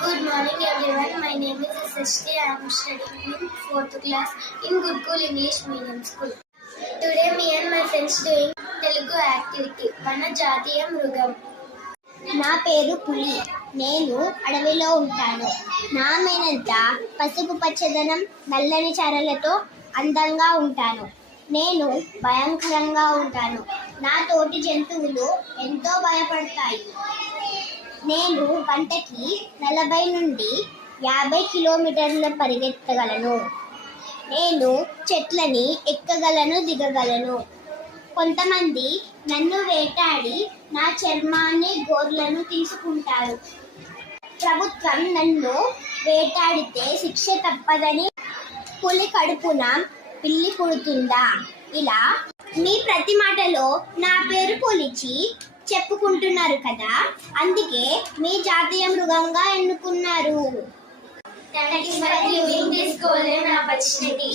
Good morning everyone. My name is Srishti. I am studying in 4th class in Gurukul English Medium School. Today me and my friends doing Telugu activity. Mana Jatiya Mrugam. నా పేరు పులి. నేను అడవిలో ఉంటాను. నా మేనంత పసుపు పచ్చదనం నల్లని చారలతో అందంగా ఉంటాను. నేను భయంకరంగా ఉంటాను. నా తోటి జంతువులు ఎంతో భయపడతాయి. నేను గంటకి 40 నుండి 50 కిలోమీటర్ల పరిగెత్తగలను. నేను చెట్లని ఎక్కగలను, దిగగలను. కొంతమంది నన్ను వేటాడి నా చర్మాన్ని, గోర్లను తీసుకుంటారు. ప్రభుత్వం నన్ను వేటాడితే శిక్ష తప్పదని పులి కడుపున పిల్లి పుడుతుందా? ఇలా మీ ప్రతి మాటలో నా పేరు పులిచి చెప్పుకుంటున్నారు కదా, అందుకే మీ జాతీయ మృగంగా ఎన్నుకున్నారు. Thank you for giving this golden opportunity.